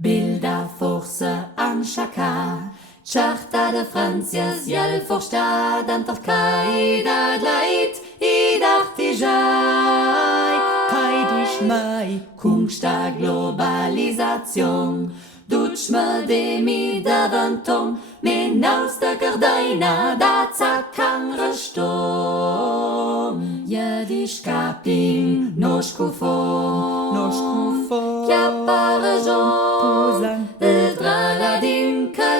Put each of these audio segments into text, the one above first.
Bilder forse an chacun. Chësta de Francies, jel forstad antarkaida dlait id artisjai. Kaidisch mai, kungsta globalisation. Dutsch me demi davantom, men aus de Gherdëina datza kan restom. Je di scapin, no scufon, chiappare gion, tl'America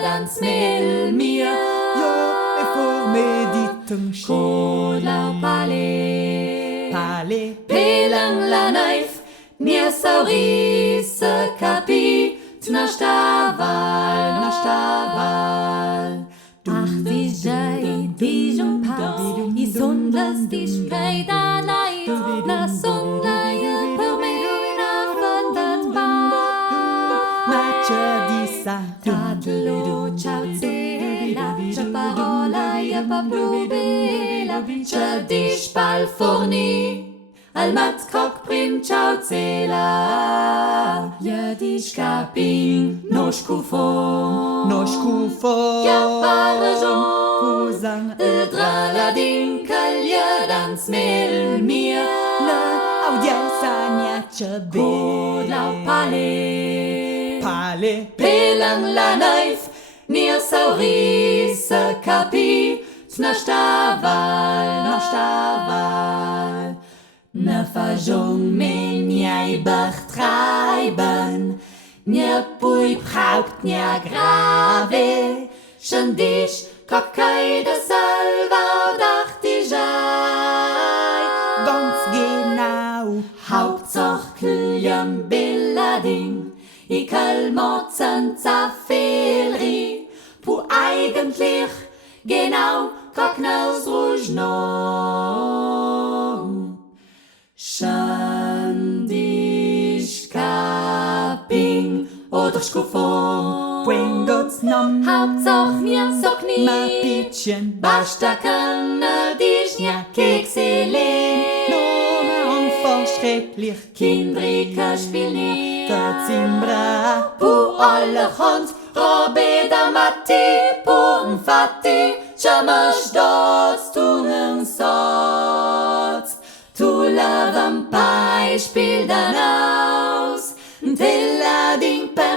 dans mil mir, ja, voor mediten la palais, pelang la naif, mir sauris capi, nastaval. Ach, wie jij, die zo'n paus, die zondes, die spreekt aan leid, na zonde je permena van dat paus. Matcha di sa, Tatlo, ciao zela, c'è parola, je paplu bela, c'è di spal forni. Al mat kok prim ciao zela, je di scapin, no scufon, chiappare gion, tl'America kalje dans mil mir, la audienza niace la palais, pelang la naif, mir sauris capi, nastaval. Me fajong men jij begrijpen, nie pui braucht nie grave, schendisch kakai de salva dachtijai. ganz genau, Hauptsächlich Billading, ich kann motzen zaffelri, pu eigentlich genau kaknaus rouge no. Schandisch Caping oder scufon, Pringots nam, Hauptsache mir so knie, ma pitchen, basta canadisch nia keksele, no ma enfant schrecklich, Kindrika spiel nie, da zimbra, pu alle Hand, robe da matti, pu infatti, chamash dots tungen sots. Tu la vampire spiel dann aus, Ntella ding per